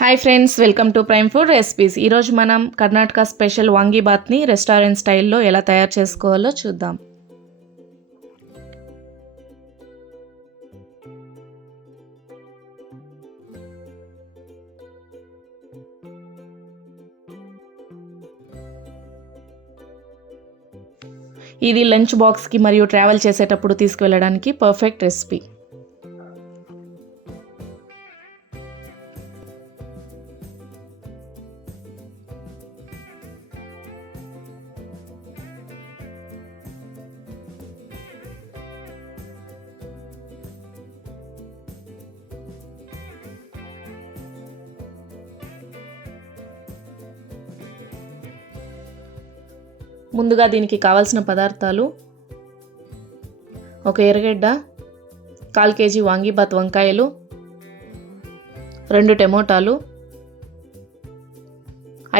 Hi friends, welcome to prime food recipes. ఈరోజు మనం Karnataka special వాంగీబాత్ని restaurant స్టైల్లో ఎలా తయారు చేసుకోవాలో చూద్దాం. ఇది లంచ్ బాక్స్కి మరియు ట్రావెల్ చేసేటప్పుడు తీసుకువెళ్ళడానికి పర్ఫెక్ట్ రెసిపీ. ముందుగా దీనికి కావాల్సిన పదార్థాలు: ఒక ఎర్రగడ్డ, 1/4 కేజీ వాంగీబాత్ వంకాయలు, 2 టమోటాలు,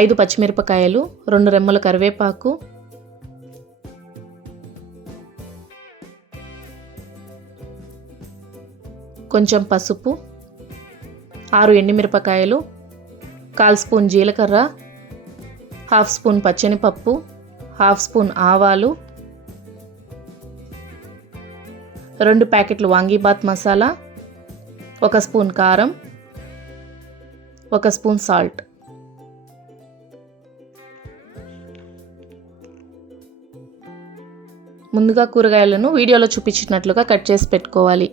5 పచ్చిమిరపకాయలు, 2 రెమ్మల కరివేపాకు, కొంచెం పసుపు, 6 ఎండుమిరపకాయలు, 1/4 స్పూన్ జీలకర్ర, 1/2 స్పూన్ పచ్చనిపప్పు, 1/2 స్పూన్ ఆవాలు, 2 ప్యాకెట్లు వాంగీబాత్ మసాలా, 1 స్పూన్ కారం, 1 స్పూన్ సాల్ట్. ముందుగా కూరగాయలను వీడియోలో చూపించినట్లుగా కట్ చేసి పెట్టుకోవాలి.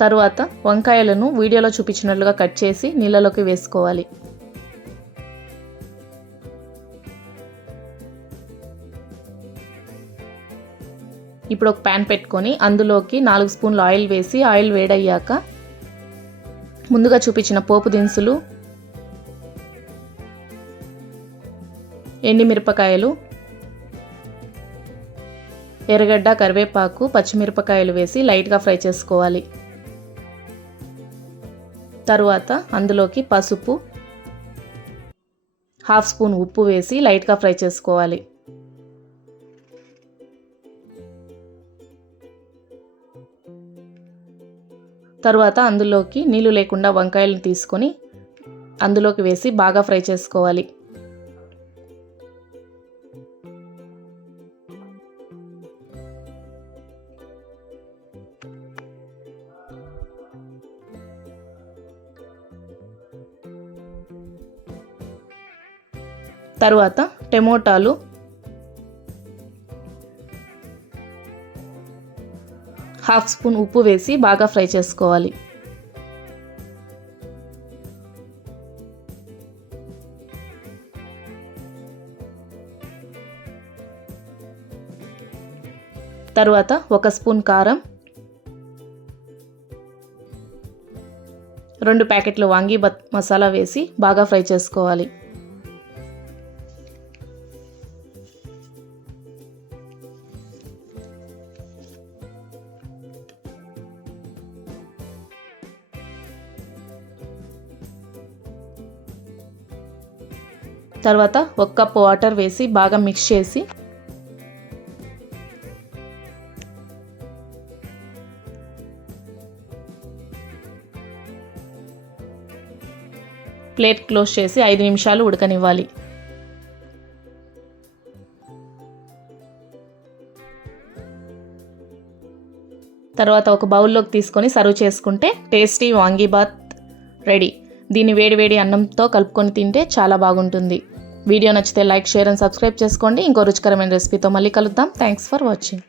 తరువాత వంకాయలను వీడియోలో చూపించినట్లుగా కట్ చేసి నీళ్ళలోకి వేసుకోవాలి. ఇప్పుడు ఒక ప్యాన్ పెట్టుకొని అందులోకి 4 స్పూన్ల ఆయిల్ వేసి ఆయిల్ వేడయ్యాక ముందుగా చూపించిన పోపు దినుసులు, ఎండుమిరపకాయలు, ఎర్రగడ్డ, కరివేపాకు, పచ్చిమిరపకాయలు వేసి లైట్గా ఫ్రై చేసుకోవాలి. తరువాత అందులోకి పసుపు, 1/2 స్పూన్ ఉప్పు వేసి లైట్గా ఫ్రై చేసుకోవాలి. తరువాత అందులోకి నీళ్లు లేకుండా వంకాయలను తీసుకొని అందులోకి వేసి బాగా ఫ్రై చేసుకోవాలి. తరువాత టమోటాలు, హాఫ్ స్పూన్ ఉప్పు వేసి బాగా ఫ్రై చేసుకోవాలి. తరువాత 1 స్పూన్ కారం, 2 ప్యాకెట్లు వాంగీబాత్ మసాలా వేసి బాగా ఫ్రై చేసుకోవాలి. తర్వాత 1 కప్ వాటర్ వేసి బాగా మిక్స్ చేసి ప్లేట్ క్లోజ్ చేసి 5 నిమిషాలు ఉడకనివ్వాలి. తర్వాత ఒక బౌల్లోకి తీసుకొని సర్వ్ చేసుకుంటే టేస్టీ వాంగీబాత్ రెడీ. దీన్ని వేడివేడి అన్నంతో కలుపుకొని తింటే చాలా బాగుంటుంది. వీడియో నచ్చితే లైక్, షేర్ అండ్ సబ్స్క్రైబ్ చేసుకోండి. ఇంకో రుచికరమైన రెసిపీతో మళ్ళీ కలుద్దాం. Thanks for watching.